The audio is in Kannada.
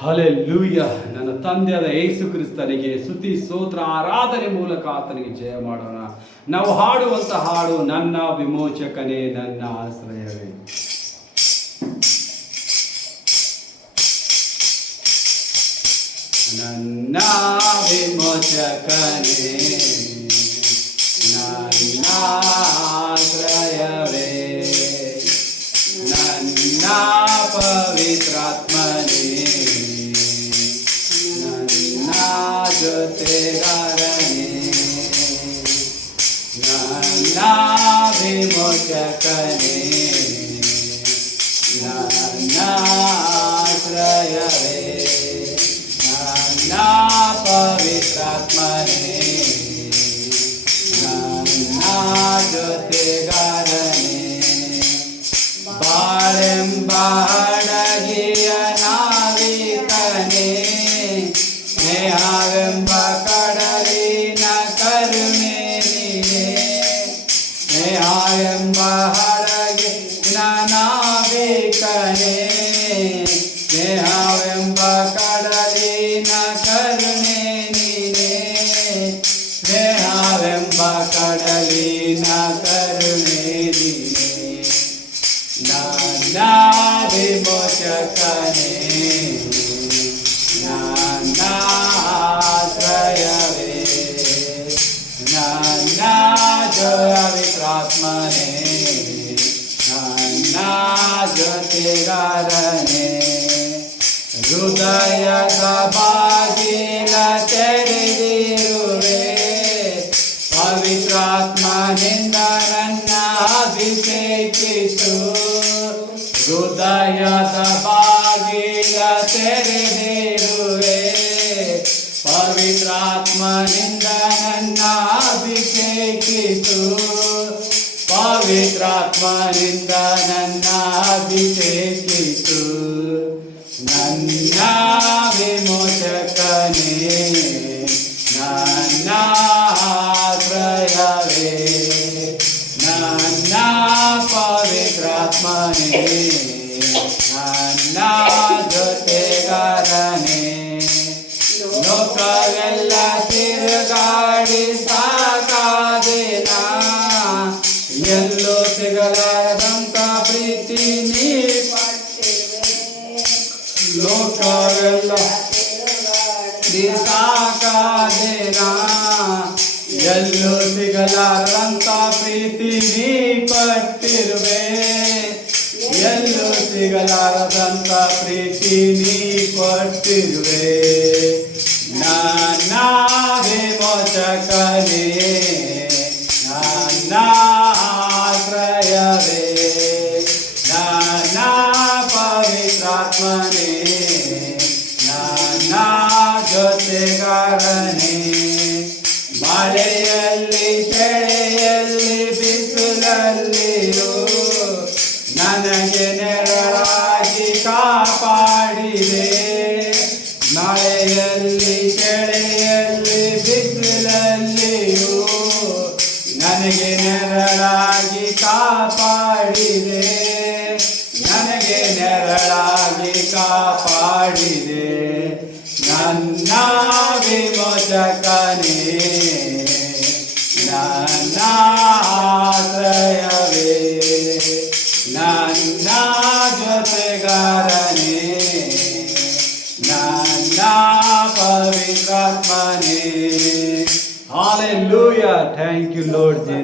ಹಲ್ಲೆಲೂಯ. ನನ್ನ ತಂದೆಯಾದ ಯೇಸು ಕ್ರಿಸ್ತನಿಗೆ ಸ್ತುತಿ ಸ್ತೋತ್ರ ಆರಾಧನೆ ಮೂಲಕ ಆತನಿಗೆ ಜಯ ಮಾಡೋಣ. ನಾವು ಹಾಡುವಂತ ಹಾಡು, ನನ್ನ ವಿಮೋಚಕನೇ ನನ್ನ ಆಶ್ರಯವೇ. ನನ್ನ ವಿಮೋಚಕನೇ ನನ್ನ ಆಶ್ರಯವೇ, ನನ್ನ ಪವಿತ್ರಾತ್ಮನೇ ನನ್ನ ಜೊತೆಗಾರನೇ, ನನ್ನ ವಿಮೋಚಕನೇ ನನ್ನ ಆಶ್ರಯವೇ, ನನ್ನ ಪವಿತ್ರಾತ್ಮನೇ ನನ್ನ ಜೊತೆಗಾರನೇ. ಬಾಳೆಂಬ ಹಡಗಿಯ ನಾವಿಕನೇ, ಸ್ನೇಹವೆಂಬ ಕಡಲಿನ ಕರುಣೆ ನೀನೇ, ಸ್ನೇಹವೆಂಬ ಹಡಗಿನ ನಾವಿಕನೇ, ಸ್ನೇಹವೆಂಬ ಕಡಲಿನ ಕರುಣೆ ನೀನೇ, ಸ್ನೇಹವೆಂಬ ಕಡಲಿನ ಕರುಣೆ ನೀನೇ. ನನ್ನ ವಿಮೋಚಕನೇ ನನ್ನ ಆಶ್ರಯವೇ, ನನ್ನ ಪವಿತ್ರಾತ್ಮನೇ ನನ್ನ ಜೊತೆಗಾರನೇ. ಹೃದಯದ ಬಾಗಿಲ ತೆರೆದಿರುವೆ, ಪವಿತ್ರಾತ್ಮನಿಂದ ನನ್ನ ಅಭಿಷೇಕಿಸು. ಹೃದಯದ ಬಾಗಿಲ ತೆರೆದಿರುವೆ, ಪವಿತ್ರಾತ್ಮನಿಂದ ನನ್ನ ಅಭಿಷೇಕಿಸು. ಪವಿತ್ರಾತ್ಮನಿಂದ ನನ್ನ ಅಭಿಷೇಕಿಸು. ನನ್ನ ವಿಮೋಚಕನೇ ನನ್ನ ಆಶ್ರಯವೇ, ನನ್ನ ಪವಿತ್ರಾತ್ಮನೇ ನನ್ನ ಜೊತೆಗಾರನೇ. ಲೋಕವೆಲ್ಲ ತಿರುಗಾಡಿ ಸಾಕಾದೆನ, ಎಲ್ಲೋ ಸಿಗಲಾರದಂತ ಪ್ರೀತಿ ನೀ ಪಟ್ಟಿರುವೆ. ಲೋಕವೆಲ್ಲ ಸಾಕಾದೆನ, ಎಲ್ಲೋ ಸಿಗಲಾರದಂತ ಪ್ರೀತಿ ನೀ ಪಟ್ಟಿರುವೆ. ಎಲ್ಲೂ ಸಿಗಲಾರದಂತ ಪ್ರೀತಿ ನೀ ಕೊಟ್ಟಿರುವೆ. ನನ್ನ ವಿಮೋಚಕನೇ ನನ್ನ ಆಶ್ರಯವೇ, ನನ್ನ ಪವಿತ್ರಾತ್ಮನೇ ನನ್ನ ಜೊತೆಗಾರನೇ. ಮಳೆಯಲ್ಲಿ ಚಳಿಯಲ್ಲಿ ಬಿಸಿಲಲ್ಲಿಯೂ ನನಗೆ ನೆರಳಾಗಿ ಕಾಪಾಡಿದೆ. ಮಳೆಯಲ್ಲಿ ಚಳಿಯಲ್ಲಿ ಬಿಸಿಲಲ್ಲಿಯೂ ನನಗೆ ನೆರಳಾಗಿ ಕಾಪಾಡಿದೆ, ನನಗೆ ನೆರಳಾಗಿ ಕಾಪಾಡಿದೆ. ನನ್ನ ವಿಮೋಚಕನೇ ನನ್ನ ಆಶ್ರಯವೇ, ನನ್ನ ಜೊತೆಗಾರನೇ ನನ್ನ ಪವಿತ್ರಾತ್ಮನೇ. Hallelujah. Thank you, Lord Jesus.